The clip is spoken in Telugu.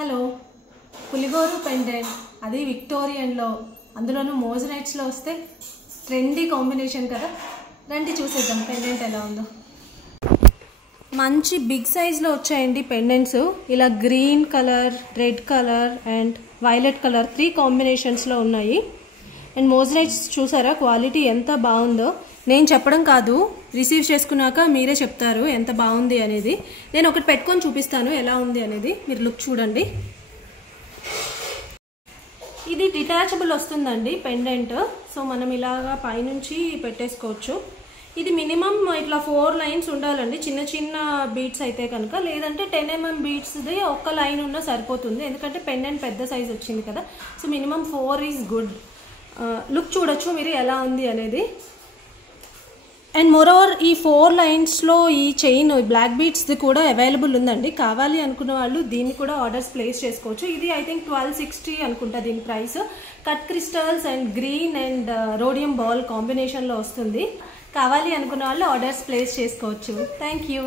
హలో పులిగోరు పెండెంట్ అది విక్టోరియన్లో అందులోనూ మోజరైట్స్లో వస్తే ట్రెండీ కాంబినేషన్ కదా. రండి చూసేద్దాం పెండెంట్ ఎలా ఉందో. మంచి బిగ్ సైజ్లో వచ్చాయండి పెండెంట్స్. ఇలా green colour, red colour and violet colour 3 కాంబినేషన్స్లో ఉన్నాయి. అండ్ మోజరైట్స్ చూసారా క్వాలిటీ ఎంత బాగుందో. నేను చెప్పడం కాదు, రిసీవ్ చేసుకున్నాక మీరే చెప్తారు ఎంత బాగుంది అనేది. నేను ఒకటి పెట్టుకొని చూపిస్తాను ఎలా ఉంది అనేది, మీరు లుక్ చూడండి. ఇది డిటాచబుల్ వస్తుందండి పెండెంట్. సో మనం ఇలాగా పైనుంచి పెట్టేసుకోవచ్చు. ఇది మినిమం ఇట్లా 4 లైన్స్ ఉండాలండి, చిన్న చిన్న బీడ్స్ అయితే కనుక. లేదంటే 10 mm బీడ్స్ది ఒక్క లైన్ ఉన్నా సరిపోతుంది, ఎందుకంటే పెండెంట్ పెద్ద సైజ్ వచ్చింది కదా. So minimum 4 is good. Look చూడొచ్చు మీరు ఎలా ఉంది అనేది. అండ్ మోరోవర్ ఈ 4 లైన్స్లో ఈ చైన్ బ్లాక్ బీడ్స్ది కూడా అవైలబుల్ ఉందండి. కావాలి అనుకున్న వాళ్ళు దీన్ని కూడా ఆర్డర్స్ ప్లేస్ చేసుకోవచ్చు. ఇది ఐ థింక్ 1260 అనుకుంటా దీని price. Cut crystals and green and rhodium ball కాంబినేషన్లో వస్తుంది. కావాలి అనుకున్న వాళ్ళు ఆర్డర్స్ ప్లేస్ చేసుకోవచ్చు. Thank you.